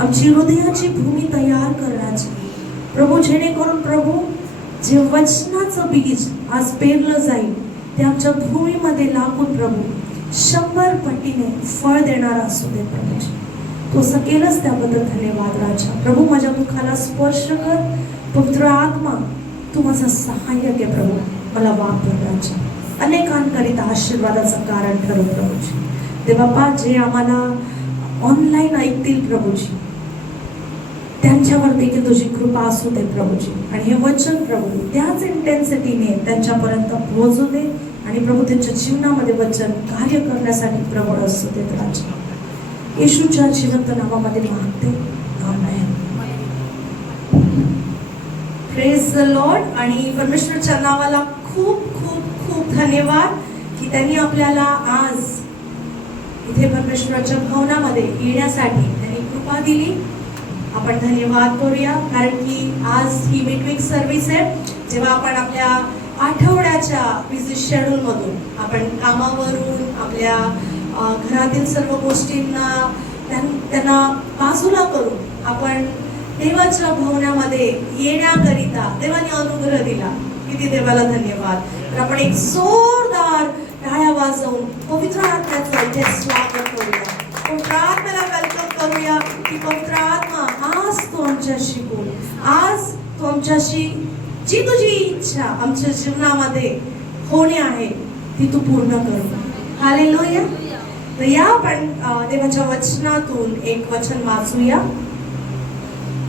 आमची हृदयाची भूमी तयार करण्याची प्रभू, जेणेकरून प्रभू जे वचनाचं बीज आज पेरलं जाईल ते आमच्या भूमीमध्ये लागून प्रभू 100 पटीने फळ देणार असू दे प्रभूजी. तो सकेलच त्याबद्दल धन्यवाद राजा. प्रभू माझ्या मुखाला स्पर्श कर. पवित्र आत्मा तू माझा सहाय्यक आहे प्रभू, मला वापर राजा. अनेकांकरिता आशीर्वादाचं कारण ठरव प्रभूजी. देवापा जे आम्हाला ऑनलाईन ऐकतील प्रभूजी, त्यांच्यावर देखील तुझी कृपा असू दे प्रभूजी. आणि हे वचन प्रभू त्याच इंटेन्सिटीने त्यांच्यापर्यंत पोहोचू दे. आणि प्रभू त्यांच्या जीवनामध्ये वचन कार्य करण्यासाठी प्रबळ असू देत राजा. येशूच्या जिवंत नावामध्ये मागते, आमेन. Praise the Lord. आणि परमेश्वरच्या नावाला खूप खूप खूप धन्यवाद की त्यांनी आपल्याला आज इथे परमेश्वराच्या भवनामध्ये येण्यासाठी त्यांनी कृपा दिली. आपण धन्यवाद करूया, कारण की आज ही मिडवीक सर्व्हिस आहे. जेव्हा आपण आपल्या आठवड्याच्या बिझी शेड्यूल मधून, आपण कामावरून, आपल्या घरातील सर्व गोष्टींना त्यांना बाजूला करून आपण देवाच्या भवनामध्ये येण्याकरिता देवाने अनुग्रह दिला. किती देवाला धन्यवाद. तर आपण एक जोरदार टाळ्या वाजवून पवित्र आत्म्याचं इथे स्वागत करूया. पवित्र आत्म्याला वेलकम करूया की पवित्र आत्मा आज तू आमच्याशी बोल. आज तू आमच्याशी जी तुझी इच्छा आमच्या जीवनामध्ये होणे आहे ती तू पूर्ण कर. हालेलुया. तर या आपण देवाच्या वचनातून एक वचन वाचूया.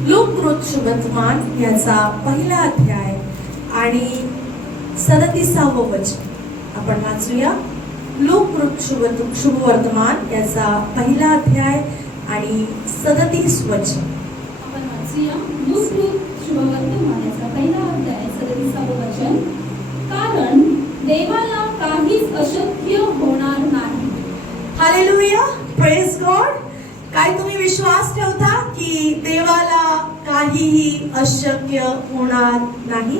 लोककृत शुभवर्तमान याचा पहिला अध्याय आणि 37वं वचन आपण वाचूया. लोककृत शुभवर्तमान याचा पहिला अध्याय आणि 37 वचन आपण वाचूया. लोककृत शुभवर्तमान याचा पहिला अध्याय 37वं वचन. कारण देवाला काहीच अशक्य होणार नाही. हालेलुया. Praise God. काय तुम्ही विश्वास ठेवता की देवाला काहीही अशक्य होणार नाही?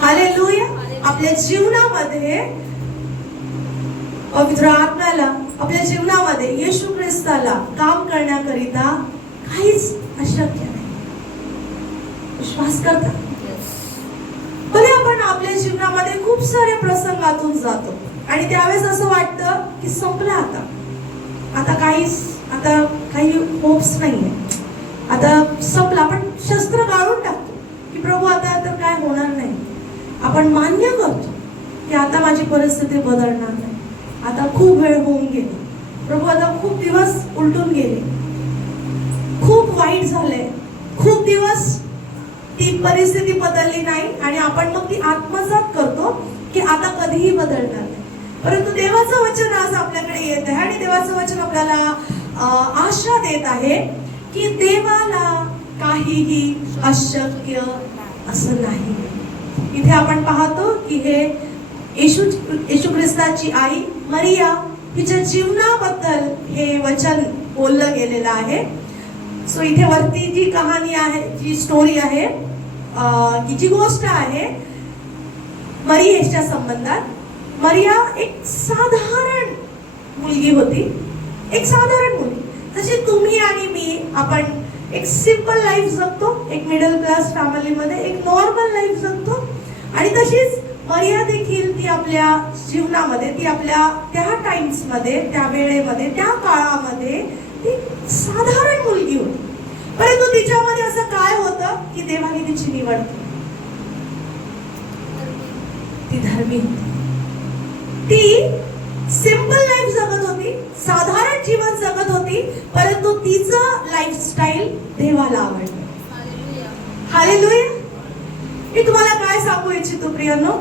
हालेलुया. आपल्या जीवनामध्ये पवित्र आत्म्याला, आपल्या जीवनामध्ये येशू ख्रिस्ताला काम करण्याकरिता काहीच अशक्य नाही. विश्वास करता? भले आपण आपल्या जीवनामध्ये खूप साऱ्या प्रसंगातून जातो आणि त्यावेळेस असं वाटतं की संपलं आता काही होप्स नाहीये, आता संपलं. आपण शस्त्र गाळून टाकतो की प्रभू आता तर काय होणार नाही. आपण मान्य करतो की आता माझी परिस्थिती बदलणार नाही, आता खूप वेळ होऊन गेली, प्रभू आता खूप दिवस उलटून गेले, खूप वाईट झालंय, खूप दिवस ती परिस्थिती बदलली नाही. आणि आपण मग ती आत्मसात करतो की आता कधीही बदलणार नाही. परंतु देवाचं वचन आज आपल्याकडे येत आहे आणि देवाचं वचन आपल्याला आशा देत आहे की देवाला काहीही अशक्य असं नाही. इथे आपण पाहतो की हे येशू ख्रिस्ताची आई मरिया हिच्या जीवनाबद्दल हे वचन बोललं गेलेलं आहे. सो इथे वरती जी कहाणी आहे, जी स्टोरी आहे, जी गोष्ट आहे मरियेच्या संबंधात. मरिया एक साधारण मुलगी होती, एक साधारण मुलगी. जशी तुम्ही आणि मी, आपण एक सिंपल लाईफ जगतो, एक मिडल क्लास फॅमिलीमध्ये एक नॉर्मल लाईफ जगतो. आणि तशीच मरिया देखील ती आपल्या जीवनामध्ये, ती आपल्या त्या टाइम्स मध्ये, त्या वेळेमध्ये, त्या काळामध्ये ती साधारण मुलगी होती. परंतु तिच्यामध्ये असं काय होतं की देवाने तिची निवड केली. ती धार्मिक होती, ती सिंपल लाईफ जगत होती, साधारण जीवन जगत होती, परंतु तिचं लाईफस्टाईल देवाला आवडलं. हालेलुया. मी तुम्हाला काय सांगू इच्छितो प्रियांनो,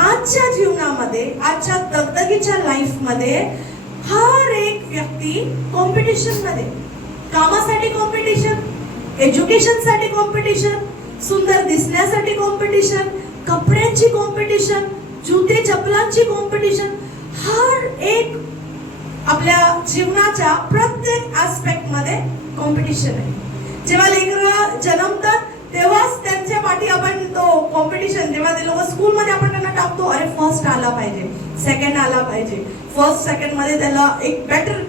आजच्या जीवनामध्ये, आजच्या दगदगीच्या लाईफ मध्ये हर एक व्यक्ती कॉम्पिटिशन मध्ये, कामासाठी कॉम्पिटिशन, एज्युकेशन साठी कॉम्पिटिशन, सुंदर दिसण्यासाठी कॉम्पिटिशन, कपड्यांची कॉम्पिटिशन, जुते चपलांची कॉम्पिटिशन, हर एक आपल्या जीवनाच्या प्रत्येक ऍस्पेक्ट मध्ये कॉम्पिटिशन आहे. जेव्हा लेकरं जन्मतात तेव्हाच त्यांच्या पाठी आपण तो कॉम्पिटिशन, जेव्हा ते लोक स्कूलमध्ये आपण त्यांना टाकतो, अरे फर्स्ट आला पाहिजे, सेकंड आला पाहिजे, फर्स्ट सेकंड मध्ये त्याला एक बेटर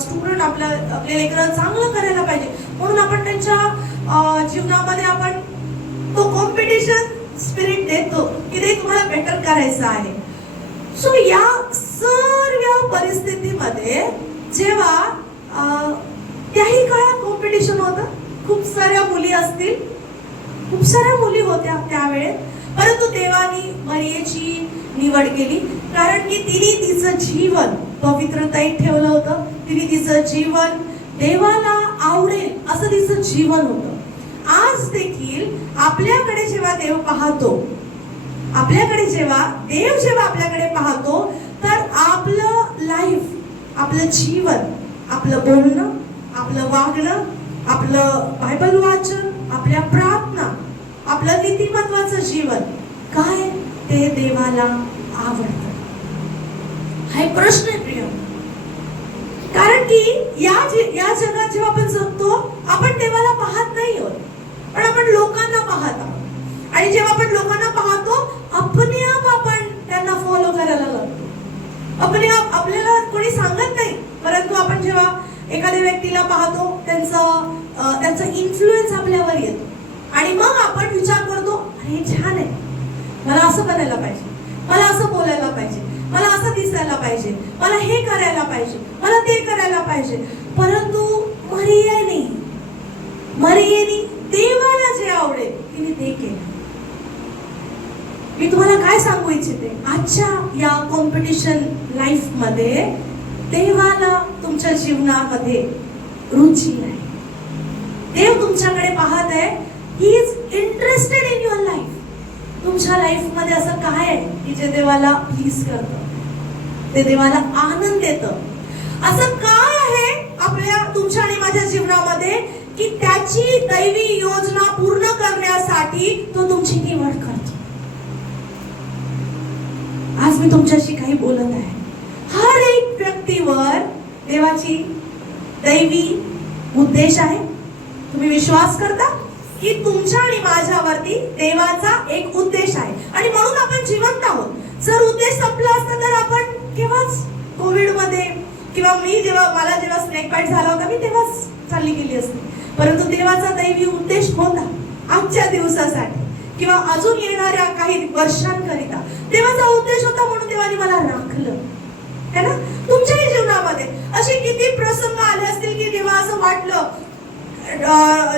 स्टुडंट आपले लेकरं चांगलं करायला पाहिजे, म्हणून आपण त्यांच्या जीवनामध्ये आपण तो कॉम्पिटिशन स्पिरिट देतो की ते तुम्हाला बेटर करायचं आहे. सो या सर्व परिस्थितीमध्ये जेव्हा त्याही काळात कॉम्पिटिशन होतं, खूप साऱ्या मुली असतील, खूप साऱ्या मुली होत्या त्यावेळेस, परंतु देवानी मरियेची निवड केली कारण की तिने तिचं जीवन पवित्रतेत ठेवलं होतं. तिने तिचं जीवन देवाला आवडेल असं तिचं जीवन होतं. आज देखील आपल्याकडे जेव्हा देव पाहतो, जेव्हा आपल्याकडे पाहतो, तर आपलं लाईफ, आपलं जीवन, आपलं बोलणं, आपलं वागणं, आपलं बायबल वाचन, आपल्या प्रार्थना, आपलं नीतिमत्वाचं जीवन काय ते देवाला आवडतं. हा एक प्रश्न आहे प्रिय. कारण की या जगात जेव्हा आपण जगतो, आपण देवाला पाहत नाही आहोत, पण आपण लोकांना पाहत आहोत. आणि जेव्हा आपण लोकांना पाहतो, अपने आप आपण त्यांना फॉलो करायला लागतो. अपने आप आपल्याला कोणी सांगत नाही, परंतु आपण जेव्हा एखाद्या व्यक्तीला पाहतो, त्यांचा इन्फ्लुएन्स आपल्यावर येतो आणि मग आपण विचार करतो, अरे छान आहे, मला असं बनायला पाहिजे, मला असं बोलायला पाहिजे, मला असं दिसायला पाहिजे, मला हे करायला पाहिजे, मला ते करायला पाहिजे. परंतु मरियेने देवाला जे आवडेल तिने ते केलं. मी तुम्हाला काय सांगू इच्छिते, आजच्या या कॉम्पिटिशन लाईफ मध्ये देवाला तुमच्या जीवनामध्ये रुची आहे. देव तुमच्याकडे पाहत आहे. He is interested in your life. तुमच्या लाईफ मध्ये असं काय आहे की जे देवाला प्लीज करतं, ते देवाला आनंद देतं. असं काय आहे तुमच्या आणि माझ्या जीवनामध्ये की त्याची दैवी योजना पूर्ण करण्यासाठी तो तुमची निवड करतो. आज मी तुमच्याशी काही बोलत आहे. हर एक व्यक्तीवर देवाची दैवी उद्देश आहे. तुम्ही विश्वास करता की तुमच्या आणि माझ्यावरती देवाचा एक उद्देश आहे आणि म्हणून आपण जिवंत आहोत. जर उद्देश संपला असता तर आपण केव्हाच कोविड मध्ये किंवा मला जेव्हा स्नेक बाईट झाला होता, मी तेव्हाच चालली गेली असते. परंतु देवाचा दैवी उद्देश होता आजच्या दिवसासाठी किंवा अजून येणाऱ्या काही वर्षांकरिता. देवाचा उद्देश होता म्हणून देवाने मला राखलं, है ना. तुमच्याही जीवनामध्ये असे किती प्रसंग आले असतील की जेव्हा असं वाटलं,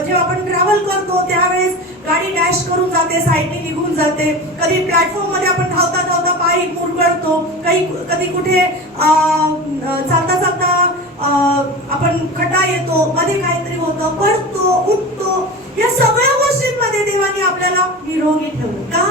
जेव्हा आपण ट्रॅव्हल करतो त्यावेळेस गाडी डॅश करून जाते, साईडने निघून जाते. कधी प्लॅटफॉर्म मध्ये आपण धावता धावता पाय मुरगळतो, कधी कुठे चालता आपण खड्डा येतो, मध्ये काहीतरी होतं, पडतो, उठतो. या सगळ्या गोष्टींमध्ये देवाने आपल्याला निरोगी ठेवलं. का?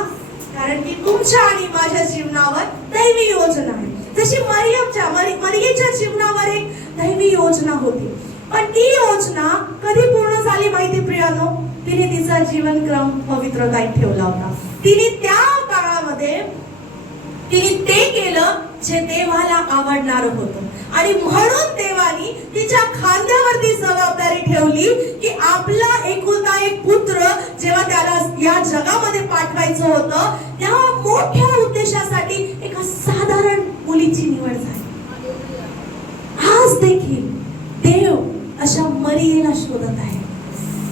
कारण की तुमच्या आणि माझ्या जीवनावर दैवी योजना आहे. जशी मरियेच्या जीवनावर एक दैवी योजना होती, पण ती योजना कधी पूर्ण झाली माहिती प्रियानो? तिने तिचा जीवनक्रम पवित्रतेत ठेवला होता. तिने त्या काळामध्ये ते केलं जे देवाला आवडणार होतं आणि म्हणून देवानी तिच्या खांद्यावरती जबाबदारी ठेवली की आपला एकुलता एक पुत्र जेव्हा त्याला या जगामध्ये पाठवायचं होतं, त्या मोठ्या उद्देशासाठी एका साधारण मुलीची निवड झाली. आज देखील देव अशा मरियेला शोधत आहे.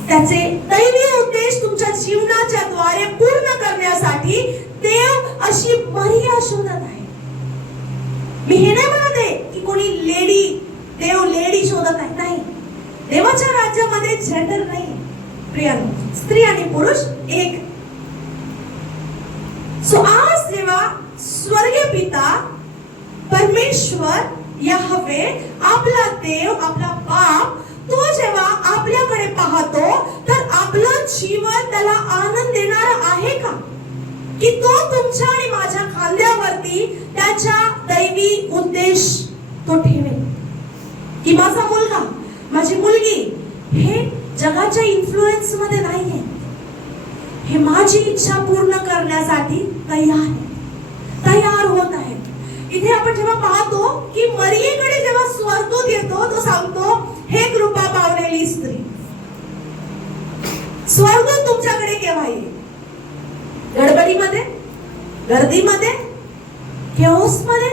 त्याचे दैवी उद्देश तुमच्या जीवनाच्या द्वारे पूर्ण करण्यासाठी देव अशी मरिया शोधत आहे. मी हे नाही म्हणत आहे की कोणी देव लेडी शोधत आहे, नाही. देवाच्या राज्यामध्ये जेंडर नाही प्रियानो, स्त्री आणि पुरुष एक. सो आज जेव्हा स्वर्गीय पिता परमेश्वर याहवे, आपला देव, आपला बाप, तो जेव्हा आपल्याकडे पाहतो तर आपलं जीवन त्याला आनंद देणार आहे का? की तो तुमच्या आणि माझ्या खांद्यावरती त्याच्या दैवी उद्देश तो ठेवेल? की माझा मुलगा, माझी मुलगी हे जगाच्या इन्फ्लुएन्स मध्ये नाहीये, हे माझी इच्छा पूर्ण करण्यासाठी तयार होत आहे. इथे आपण जेव्हा पाहतो की मरियेकडे जेव्हा स्वर्गदूत येतो, तो सांगतो, हे कृपा पावलेली स्त्री. स्वर्गदूत तुमच्याकडे केव्हा येईल? गडबडीमध्ये, गर्दीमध्ये, केओस मध्ये?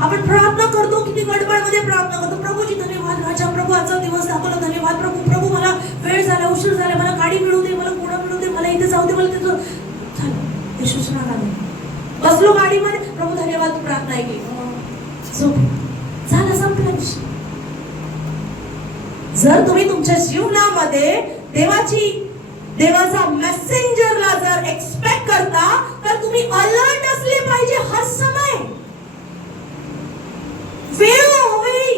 आपण प्रार्थना करतो, किती गडबडमध्ये प्रार्थना करतो, प्रभूजी धन्यवाद, राजा प्रभू आजचा दिवस दाखवला, धन्यवाद कामात प्रभू प्रभू मला वेळ झाला, उशीर झाला, मला गाडी मिळू दे, मला कोणा मिळू दे, मला इथे जाऊ दे, मला तिथं झालं. येशूचं नाव आलं. बसलो गाडीमध्ये, प्रभू धन्यवाद तू प्रार्थना ऐकली, झोप झाला, संपला विषय. जर तुम्ही तुमच्या जीवनामध्ये देवाचा मेसेंजरला जर एक्सपेक्ट करता तर तुम्ही अलर्ट असले पाहिजे हर समय. वेळोवेळी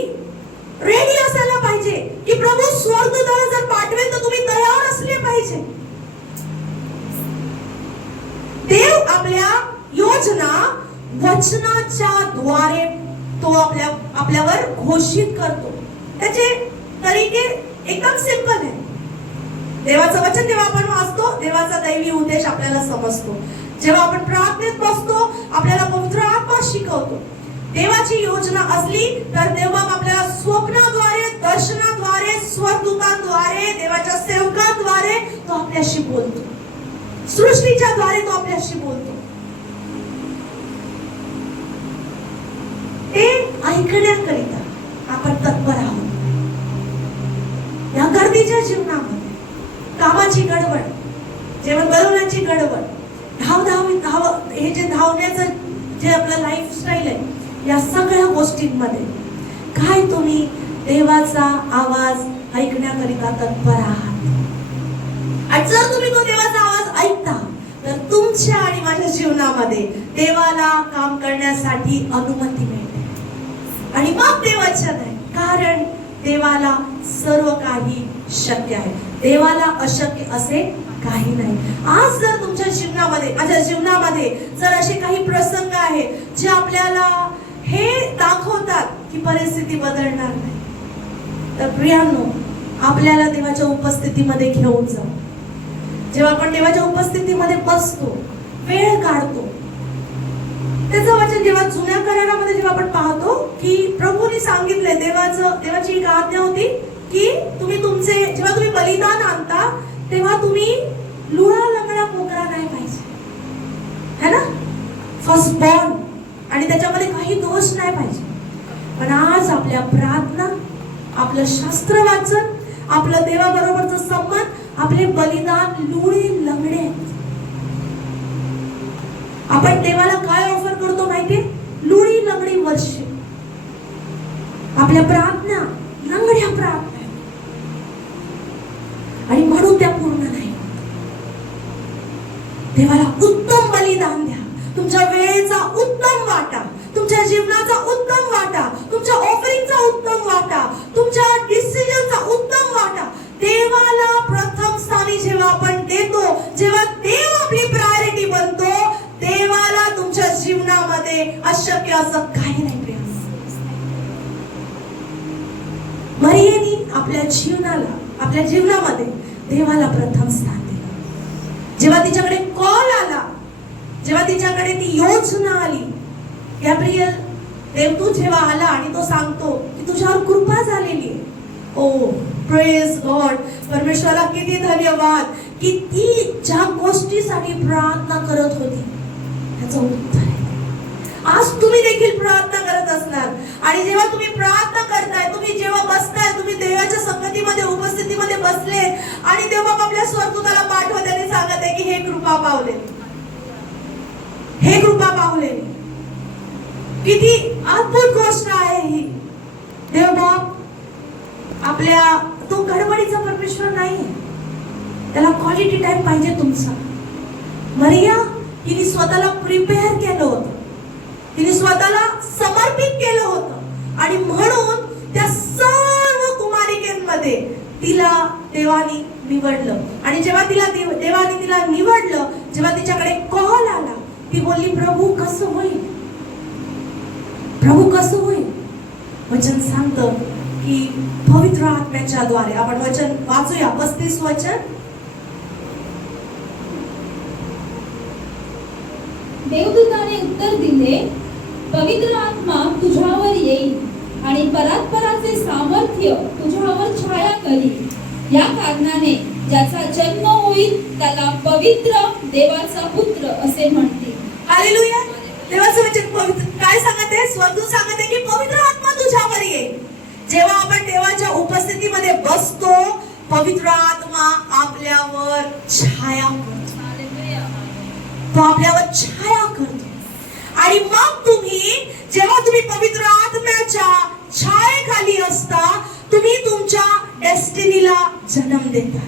रेडी असायला पाहिजे की प्रभू स्वर्गदूताला जर पाठवेल तर तुम्ही तयार असले पाहिजे. देव आपल्या योजना वचनाच्या द्वारे तो आपल्यावर घोषित करतो. त्याचे तरीके एकदम सिंपल आहे. देवाचं वचन जेव्हा आपण वाचतो, देवाचा दैवी उद्देश आपल्याला समजतो. जेव्हा आपण प्रार्थनेत बसतो, आपल्याला पवित्र आत्मा शिकवतो. देवाची योजना असली तर तेव्हा आपल्याला स्वप्नाद्वारे, दर्शनाद्वारे, स्वर्गदूतांद्वारे, देवाच्या सेवकांद्वारे तो आपल्याशी बोलतो. सृष्टीच्या द्वारे तो आपल्याशी बोलतो. ते ऐकण्याकरिता आपण तत्पर आहोत. या गर्दीच्या जीवनामध्ये कामाची गडबड, जेवण बनवण्याची गडबड, हे जे धावण्याचं जे आपलं लाईफस्टाईल आहे, या सगळ्या गोष्टींमध्ये काय तुम्ही देवाचा आवाज ऐकण्याकरिता तत्पर आहात? आणि जर तुम्ही तो देवाचा आवाज ऐकता तर तुमच्या आणि माझ्या जीवनामध्ये देवाला काम करण्यासाठी अनुमती मिळते. आणि मग ते वचन आहे, कारण देवाला सर्व काही शक्य आहे. देवाला अशक्य असे काही नाही. आज जर तुमच्या जीवनामध्ये, माझ्या जीवनामध्ये जर असे काही प्रसंग आहेत जे आपल्याला हे दाखवतात की परिस्थिती बदलणार नाही, तर प्रियांनो, आपल्याला देवाच्या उपस्थितीमध्ये घेऊन जाऊ. जेव्हा आपण देवाच्या उपस्थितीमध्ये बसतो, वेळ काढतो, त्याचं वचन जेव्हा जुन्या करारामध्ये जेव्हा आपण पाहतो की प्रभूने सांगितले, देवाची एक आज्ञा होती की जेव्हा तुम्ही बलिदान आणता तेव्हा तुम्ही लुळा लंगडा कोकरा नाही पाहिजे, है ना, फर्स्ट बॉर्न, आणि त्याच्यामध्ये काही दोष नाही पाहिजे. पण आज आपल्या प्रार्थना, आपलं शास्त्र वाचन, आपलं देवाबरोबरचं संबंध, आपले बलिदान लुळे लंगडे आहेत. आपण देवाला काय ऑफर करतो माहितीये? लुळी लंगडी वर्षे. आपल्या प्रार्थना लंगड्या प्रार्थना, आणि म्हणून त्या पूर्ण नाही. देवाला उत्तम बलिदान द्या. तुमच्या वेळेचा उत्तम वाटा, तुमच्या जीवनाचा उत्तम वाटा, तुमच्या ऑफरिंगचा उत्तम वाटा, तुमच्या डिसिजनचा उत्तम वाटा देवाला प्रथम स्थानी जेव्हा आपण देतो, जेव्हा देव आपली प्रायोरिटी बनतो, देवाला तुमच्या जीवनामध्ये अशक्य असं काही नाही. मरियेनी आपल्या जीवनामध्ये देवाला प्रथम स्थान दिलं. जेव्हा तिच्याकडे कॉल आला, जेव्हा तिच्याकडे ती योजना आली, गॅब्रियल देवदूत जेव्हा आला आणि तो सांगतो की तुझ्यावर कृपा झालेली आहे. ओ प्रेज गॉड, परमेश्वराला किती धन्यवाद की ती ज्या गोष्टीसाठी प्रार्थना करत होती त्याचं उत्तर आहे. आज तुम्ही देखील प्रार्थना करत असणार, आणि जेव्हा तुम्ही प्रार्थना करताय, तुम्ही जेव्हा बसताय, तुम्ही देवाच्या संगतीमध्ये, उपस्थितीमध्ये बसले, आणि तेव्हा आपल्या स्वर्गदूताला पाठवत आणि सांगत आहे की हे कृपा पावले, हे कृपा पावले. किती अद्भुत गोष्ट आहे ही. देवबाप तो गडबडीचा परमेश्वर नाहीये, त्याला क्वालिटी टाइम पाहिजे तुमचा. मरिया हिने स्वतःला प्रिपेअर केलं होतं, तिने स्वतःला समर्पित केलं होतं, आणि म्हणून त्या सर्व कुमारिकेमध्ये तिला देवाने निवडलं. आणि जेव्हा देवाने तिला निवडलं, जेव्हा तिच्याकडे कॉल आला, ती बोलली प्रभू कसं होईल, प्रभू कसं होईल. वचन सांगतं की पवित्र आत्म्याच्या द्वारे. आपण वचन वाचूया, 35 वचन. देवदूताने उत्तर दिले, पवित्र आत्मा तुझ्यावर येईल आणि परात्पराचे सामर्थ्य तुझ्यावर छाया करील. या कारणाने ज्याचा जन्म होईल त्याला पवित्र देवाचा पुत्र असे म्हणतील. हालेलुया. देवाचं वचन पवित्र काय सांगत आहे? स्वर्गदूत सांगत आहे की पवित्र आत्मा तुझ्यावर येईल. जेव्हा आपण देवाच्या उपस्थितीमध्ये बसतो, पवित्र आत्मा आपल्यावर छाया करतो. तो आपल्यावर छाया करतो. आणि मग जेव्हा तुम्ही पवित्र आत्म्याच्या छायेखाली असता, तुम्ही तुमच्या डेस्टिनीला जन्म देता,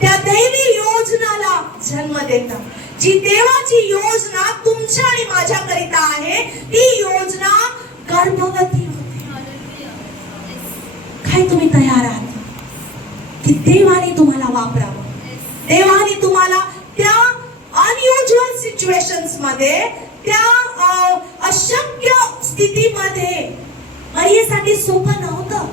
त्या दैवी योजनाला जन्म देता. जी देवाची योजना तुमच्या आणि माझ्याकरिता आहे, ती योजना गर्भवती होते. काय तुम्ही तयार आहात की देवाने तुम्हाला वापरावं? देवाने तुम्हाला त्या अनयुज्युअल सिच्युएशन्स मध्ये, त्या अशक्य स्थितीमध्ये, मरियेसाठी सोपं नव्हतं.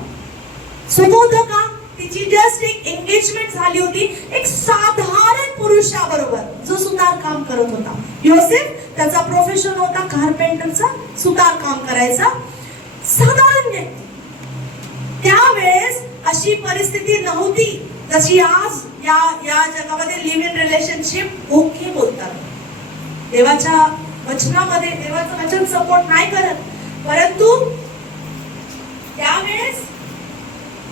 सोपं होतं का? तिची जस्ट एक एंगेजमेंट झाली होती एक साधारण पुरुषाबरोबर, जो सुतार काम करत होता. योसेफ, त्याचा प्रोफेशन होता कार्पेंटरचा, सुतार काम करायचा, साधारण व्यक्ती. त्यावेळेस अशी परिस्थिती नव्हती जशी आज या जगामध्ये लिव्ह इन रिलेशनशिप ओके बोलतात. देवाच्या वचनामध्ये देवाचं वचन सपोर्ट नाही करत, परंतु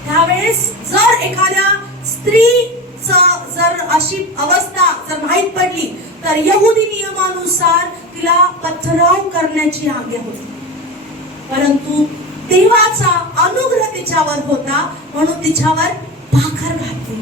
त्यावेळेस जर एखाद्या स्त्रीचं जर अशी अवस्था जर माहीत पडली, तर यहुदी नियमानुसार तिला पथराव करण्याची आज्ञा होती. परंतु देवाचा अनुग्रह तिच्यावर होता, म्हणून तिच्यावर भाकर घातली.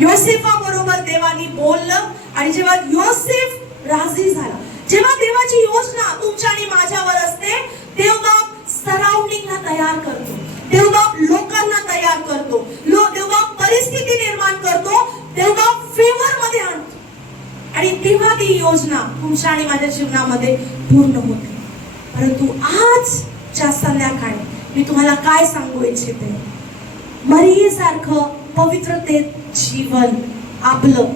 योसेफा बरोबर देवानी बोललं, आणि जेव्हा योसेफ राजी झाला, जेव्हा देवाची योजना तुमच्या आणि माझ्यावर असते, देवबाप सराउंडिंगला तयार करतो, देवबाप लोकांना तयार करतो, देवबाप परिस्थिती निर्माण करतो, देवबाप फेवर मध्ये आणतो, आणि तेव्हा ती योजना तुमच्या आणि माझ्या जीवनामध्ये पूर्ण होते. परंतु आजच्या संध्याकाळी मी तुम्हाला काय सांगू इच्छिते? मरियेसारखं पवित्रतेत जीवन आपलं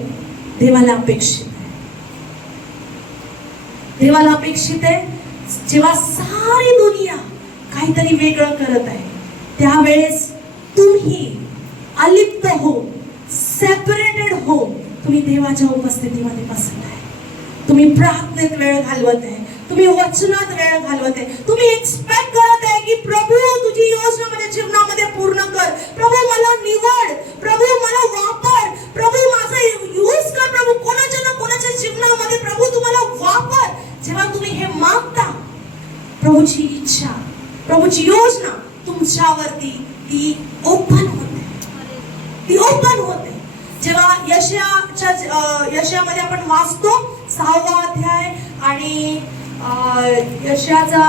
देवाला अपेक्षित आहे. देवाला अपेक्षित आहे. जेव्हा सारी दुनिया काहीतरी वेगळं करत आहे, त्यावेळेस तुम्ही अलिप्त हो, सेपरेटेड हो, तुम्ही देवाच्या उपस्थितीमध्ये बसत आहे, तुम्ही प्रार्थनेत वेळ घालवत आहे, तुम्ही वचनात वेळ घालवत आहे, तुम्ही एक्सपेक्ट करत आहे की प्रभू तुझी योजना माझ्या जीवनामध्ये पूर्ण कर, प्रभू मला निवड, प्रभू मला वापर, प्रभू माझा यूज कर, प्रभू कोणाच्या ना कोणाच्या जीवनामध्ये प्रभू तुम्हाला वापर. जेव्हा तुम्ही हे मागता, प्रभूची इच्छा, प्रभूची योजना तुमच्यावरती ती ओपन होते, ती ओपन होते. जेव्हा यशामध्ये आपण वाचतो 6वा अध्याय आणि यशाचा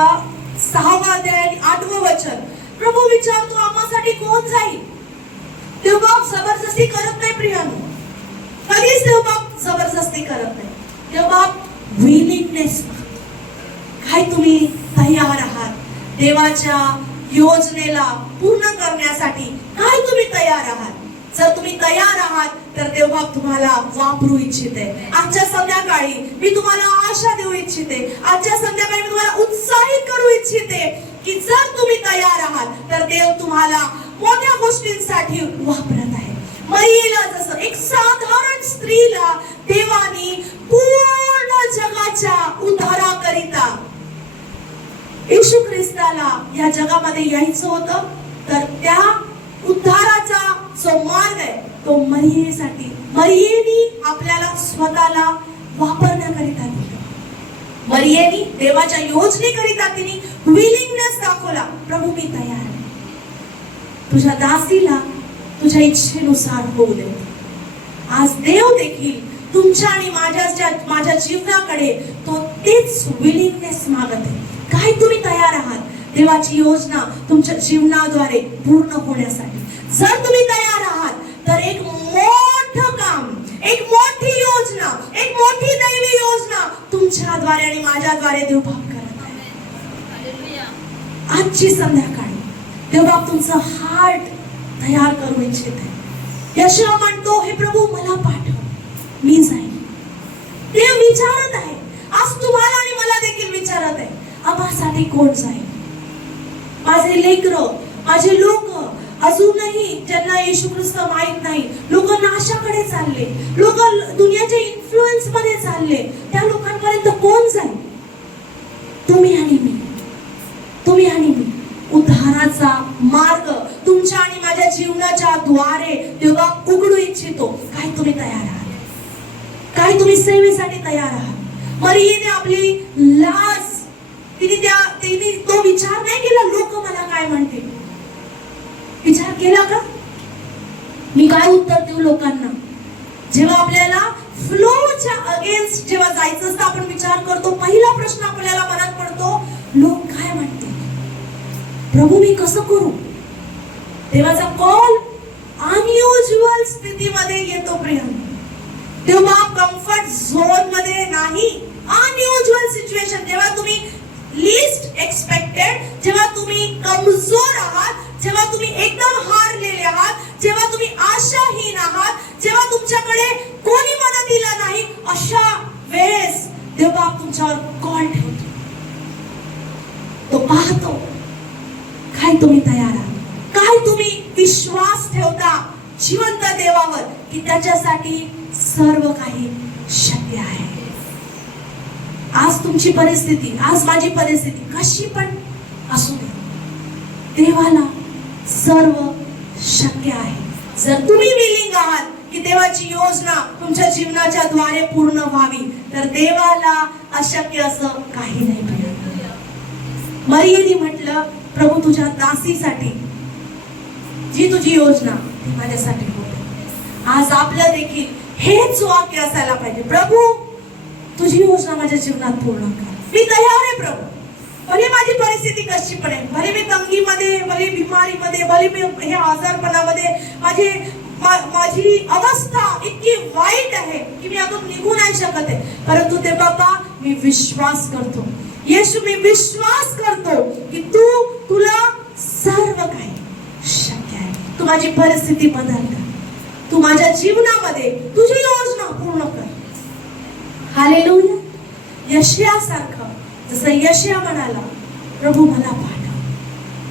6वा अध्याय आणि 8वं वचन, प्रभू विचारतो आम्हासाठी कोण जाईल? देवबाप जबरदस्ती करत नाही प्रियानो, कधीच देवबाप जबरदस्ती करत नाही. देवबाप विलिंगनेस, काय तुम्ही तयार आहात देवाच्या योजनेला पूर्ण करण्यासाठी? काय तुम्ही तयार आहात? जर तुम्ही तयार आहात तर देवबाप तुम्हाला वापरू इच्छिते. आजच्या संध्याकाळी मी तुम्हाला आशा देऊ इच्छिते, आजच्या संध्याकाळी मी तुम्हाला उत्साहित करू इच्छिते की जर तुम्ही तयार आहात तर देव तुम्हाला मोठ्या गोष्टींसाठी वापरत आहे. मरियेला जसं एक साधारण स्त्रीला देवानी पूर्ण जगाच्या उद्धाराकरिता येशू ख्रिस्ताला या जगामध्ये यायचं होतं, तर त्या उद्धाराचा जो मार्ग आहे तो मरियेसाठी, मरियेनी आपल्याला स्वतःला वापरण्याकरिता दिला. मरियेनी देवाच्या योजनेकरिता तिने विलिंगनेस दाखवला. प्रभू मी तयार आहे, तुझ्या दासीला तुझ्या इच्छेनुसार होऊ दे. आज देव देखील तुमच्या आणि माझ्या जीवनाकडे तो तेच विलिंगनेस मागत आहे. काय तुम्ही तयार आहात देवाची योजना तुमच्या जीवनाद्वारे पूर्ण होण्यासाठी? जर तुम्ही तयार आहात तर एक मोठं काम, एक मोठी योजना, एक मोठी दैवी योजना तुमच्याद्वारे आणि माझ्याद्वारे देवबाप करत आहे. आजची संध्याकाळी देवबाप तुमचं हार्ट तयार करू इच्छित आहे. यशोया म्हणतो, हे प्रभू मला पाठव, मी जाईल. देव विचारत आहे, आज तुम्हाला आणि मला देखील विचारत आहे, आम्हासाठी कोण जाईल? माझे लेकरं, माझे लोक अजूनही ज्यांना येशू ख्रिस्त माहित नाही, लोक नाशाकडे चालले, लोक दुनियाच्या इन्फ्लुएन्स मध्ये चालले, त्या लोकांपर्यंत कोण जाईल? तुम्ही आणि मी, तुम्ही आणि मी. उद्धाराचा मार्ग द्वारे तेव्हा उघडू इच्छितो. काय तुम्ही तयार आहात? काय तुम्ही सेवेसाठी तयार आहात? मरियेने आपली लाज तिने तो विचार नाही केला, लोक मला काय म्हणतील. विचार केला का मी काय उत्तर देऊ लोकांना? जेव्हा आपल्याला फ्लोच्या अगेन्स्ट जेव्हा जायचं असतं, आपण विचार करतो, पहिला प्रश्न आपल्याला मनात पडतो, लोक काय म्हणतील, प्रभू मी कसं करू? देवाचा कॉल अनयुज्युअल स्थितीमध्ये येतो प्रियांका. तेव्हा कम्फर्ट झोन मध्ये नाही, अनयुज्युअल सिच्युएशन, जेव्हा तुम्ही लीस्ट एक्सपेक्टेड, जेव्हा तुम्ही कमजोर आहात, जेव्हा तुम्ही एकदम हारलेले आहात, जेव्हा तुम्ही आशाहीन आहात, जेव्हा तुमच्याकडे कोणी मदतीला नाही, अशा वेळेस देव तुमच्यावर कॉल ठेवतो. तो पाहतो काय तुम्ही तयार आहात, काय तुम्ही विश्वास ठेवता जिवंत देवावर की त्याच्यासाठी सर्व काही शक्य आहे. आज तुमची परिस्थिती, आज माझी परिस्थिती कशी पण असू दे, देवाला सर्व शक्य आहे. जर तुम्ही विलिंग आहात की देवाची योजना तुमच्या जीवनाच्या द्वारे पूर्ण व्हावी, तर देवाला अशक्य असं काही नाही. मरियेने म्हटलं, प्रभू तुझ्या दासीसाठी जी तुझी योजना ती माझ्यासाठी होते. आज आपलं देखील हेच वाक्य असायला पाहिजे, प्रभू तुझी योजना माझ्या जीवनात पूर्ण कर. मी तयार आहे प्रभू, भले माझी परिस्थिती कशी पण आहे, भले मी तंगीमध्ये, भले बिमारीमध्ये, भले मी हे आजारपणामध्ये, माझी अवस्था इतकी वाईट आहे की मी अजून निघू नाही शकत आहे, परंतु ते बाबा मी विश्वास करतो, येशू मी विश्वास करतो की तुला सर्व काही शक्य आहे. तू माझी परिस्थिती बदल कर, तू माझ्या जीवनामध्ये तुझी योजना पूर्ण कर. हालेलुया. यशयासारखं, जसं यशया म्हणाला, प्रभू मला पाठव,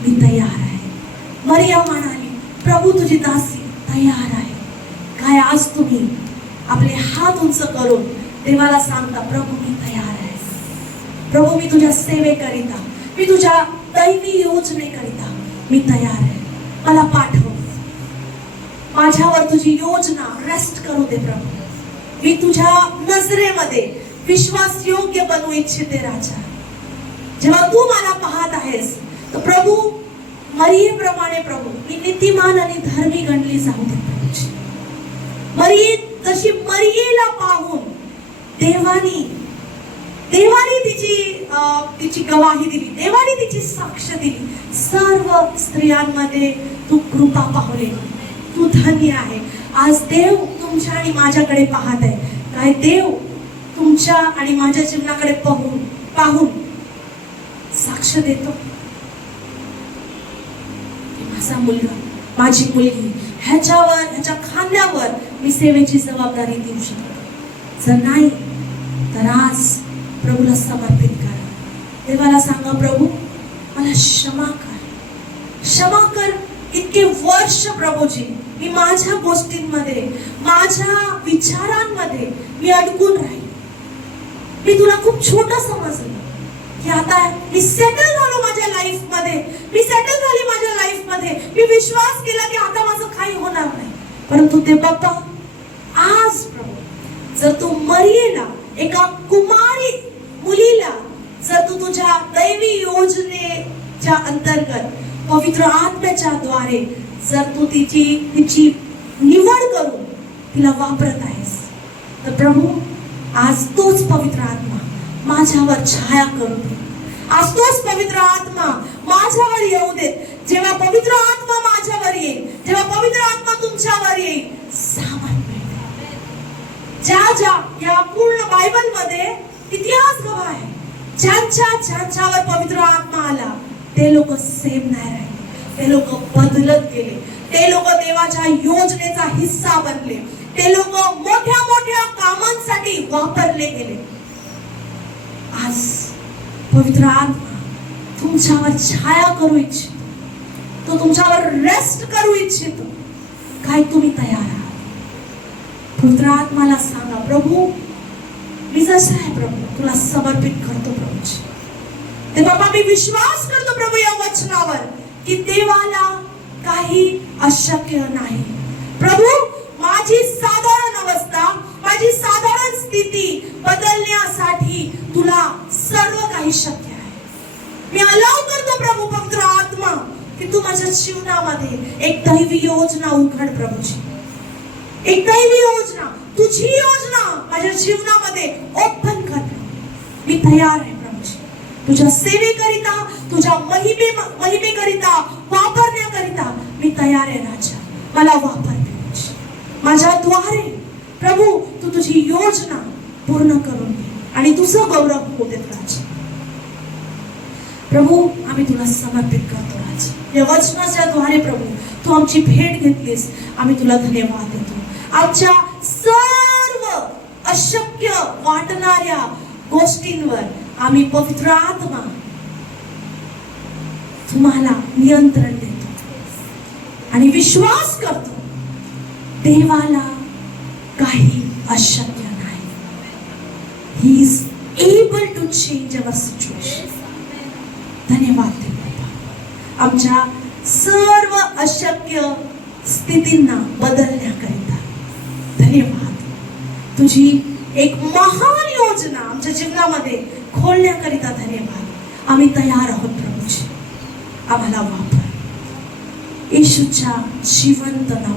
मी तयार आहे. मरिया म्हणाली, प्रभू तुझी दासी तयार आहे. काय आज तुम्ही आपले हात उंच करून देवाला सांगता, प्रभू मी तयार आहे, प्रभू मी तुझ्या सेवेकरिता, मी तुझ्या दैवी योजनेकरिता मी तयार आहे, मला पाठव, माझ्यावर तुझी योजना रेस्ट करू दे प्रभू, मी तुझ्या नजरेमध्ये विश्वास योग्य बनवू इच्छिते राजा. जेव्हा तू मला पाहत आहेस तर प्रभू मरियेप्रमाणे प्रभू मी नीतिमान आणि धर्मी गणली जाऊ दे प्रभूजी. मरिये तशी मरियेला पाहून देवानी तिची गवाही दिली, देवानी तिची साक्ष दिली. सर्व स्त्रियांमध्ये तू कृपा पावले, तू धन्य आहे. आज देव तुमच्या आणि माझ्याकडे पाहत आहे. काय देव तुमच्या आणि माझ्या जीवनाकडे पाहून साक्ष देतो, माझा मुलगा, माझी मुलगी, ह्याच्या खांद्यावर मी सेवेची जबाबदारी देऊ शकतो. जर नाही तर आज प्रभूला समर्पित करा. देवाला सांगा, प्रभू मला क्षमा कर. इतके वर्ष प्रभूजी मी माझ्या गोष्टींमध्ये, माझ्या विचारांमध्ये मी अडकून राहील. मी तुला खूप छोटं समजलं की आता मी सेटल झालो माझ्या लाईफमध्ये, मी सेटल झाली माझ्या लाईफमध्ये. मी विश्वास केला की आता माझं काही होणार नाही. परंतु ते बाप्पा आज प्रभू जर तू मरियेला, एका कुमारी मुलीला, जर तू तुझ्या दैवी योजनेच्या अंतर्गत पवित्र आत्म्याच्या द्वारे जर तू तिची निवड करून तिला वापरत आहेस, तर प्रभू आज तोच पवित्र आत्मा माझ्यावर छाया करू दे. आज तोच पवित्र आत्मा माझ्यावर येऊ दे. जेव्हा पवित्र आत्मा माझ्यावर येईल, जेव्हा पवित्र आत्मा तुमच्यावर येईल, सामर्थ्य ज्या या पूर्ण बायबल मध्ये इतिहास गवाह आहे, ज्यांच्यावर पवित्र आत्मा आला ते लोक सेम नाही राहिले, ते लोक बदलत गेले, ते लोक देवाच्या योजनेचा हिस्सा बनले, ते लोक मोठ्या मोठ्या कामांसाठी वापरले गेले. आज पवित्र आत्मा तुमच्यावर छाया करू इच्छितो, तो तुमच्यावर रेस्ट करू इच्छितो. काय तुम्ही तयार आहात? पवित्र आत्माला सांगा, प्रभू मी जसं आहे प्रभू तुला समर्पित करतो प्रभूजी. ते बाबा मी विश्वास करतो प्रभू या वचनावर की देवाला काही अशक्य नाही. काही शक्य आहे. मी अलाव करतो प्रभू पवित्र आत्मा की तू माझ्या जीवनामध्ये एक दैवी योजना उघड प्रभूची. एक दैवी योजना, तुझी योजना माझ्या जीवनामध्ये ओपन कर. मी तयार आहे प्रभूजी तुझ्या सेवेकरिता, तुझ्या महिमेकरिता, वापरण्याकरिता मी तयार आहे राजा. मला वापर प्रभूजी. माझ्याद्वारे प्रभू तू तुझी योजना पूर्ण करून दे आणि तुझं गौरव होऊ देत राजा. प्रभू आम्ही तुला समर्पित करतो राजा. या वचनाच्या द्वारे प्रभू तू आमची भेट घेतलीस, आम्ही तुला धन्यवाद देतो. आमच्या सर्व अशक्य वाटणाऱ्या गोष्टींवर आम्ही पवित्र आत्मा तुम्हाला नियंत्रण देतो आणि विश्वास करतो देवाला काही अशक्य नाही. He is able to change our situation. धन्यवाद देव बाबा आमच्या सर्व अशक्य स्थितींना बदलण्याकरिता. धन्यवाद. तुझी एक महान योजना आमच्या जीवनामध्ये खोलण्याकरिता धन्यवाद. आम्ही तयार आहोत प्रभूजी. आम्हाला वापर येशूच्या जिवंत नावात.